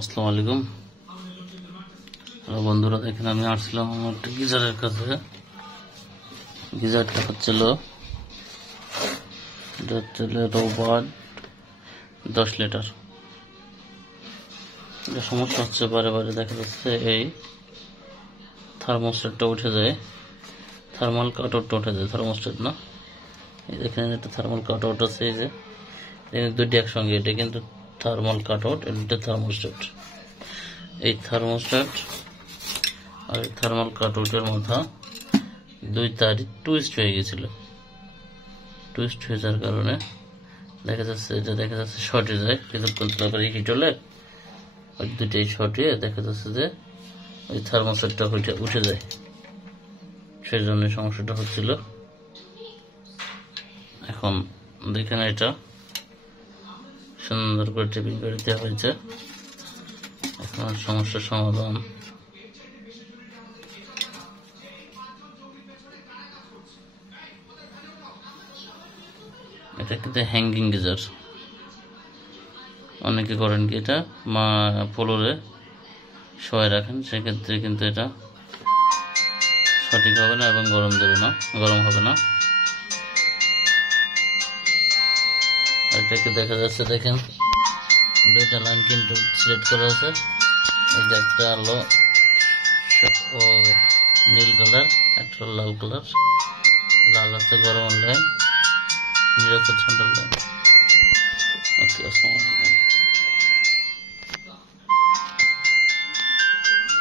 আসসালামু আলাইকুম। বন্ধুরা, দেখেন আমি আসছিলাম আমার একটা গিজারের কাছে। গিজারটা হচ্ছিল রোবার্ট 10 লিটার। সমস্যা হচ্ছে বারে বারে দেখা যাচ্ছে এই থার্মোস্ট্যাটটা উঠে যায়, থার্মাল কাটআউটটা উঠে যায়, থার্মোস্ট্যাট না। এই দেখেন একটা থার্মাল কাটআউট আছে, এই যে দুটি একসঙ্গে। এটা কিন্তু থার্মাল কাটআউট, এটা থার্মোস্ট্যাট। এই থার্মোস্ট্যাট আর থার্মাল কাটআউটের মাথা দুই তারই টুইস্ট হয়ে গেছিল। টুইস্ট হয়ে যাওয়ার কারণে দেখা যাচ্ছে শর্টে যায়। কিছুক্ষণ তারপরে হিট হলে ওই দুটাই শর্টে দেখা যাচ্ছে যে ওই থার্মোস্ট্যাটটা উঠে যায়। সেই জন্য সমস্যাটা হচ্ছিল। এখন দেখেন এটা সুন্দর করে টেপিং করে দেওয়া হয়েছে। এখন সমস্যার সমাধান। এটা কিন্তু হ্যাঙ্গিং গিজার। অনেকে করেন কি এটা ফ্লোরে শোয় রাখেন, সেক্ষেত্রে কিন্তু এটা সঠিক হবে না এবং গরম হবে না। এটাকে দেখা যাচ্ছে, দেখেন দুইটা লাইন কিন্তু সিলেক্ট করা আছে। এই যে একটা হলো নীল কালার, একটা লাল কালার। লাল আছে গরম লাইন, নীল আছে ঠান্ডা লাইন। ওকে, আসসালামু আলাইকুম।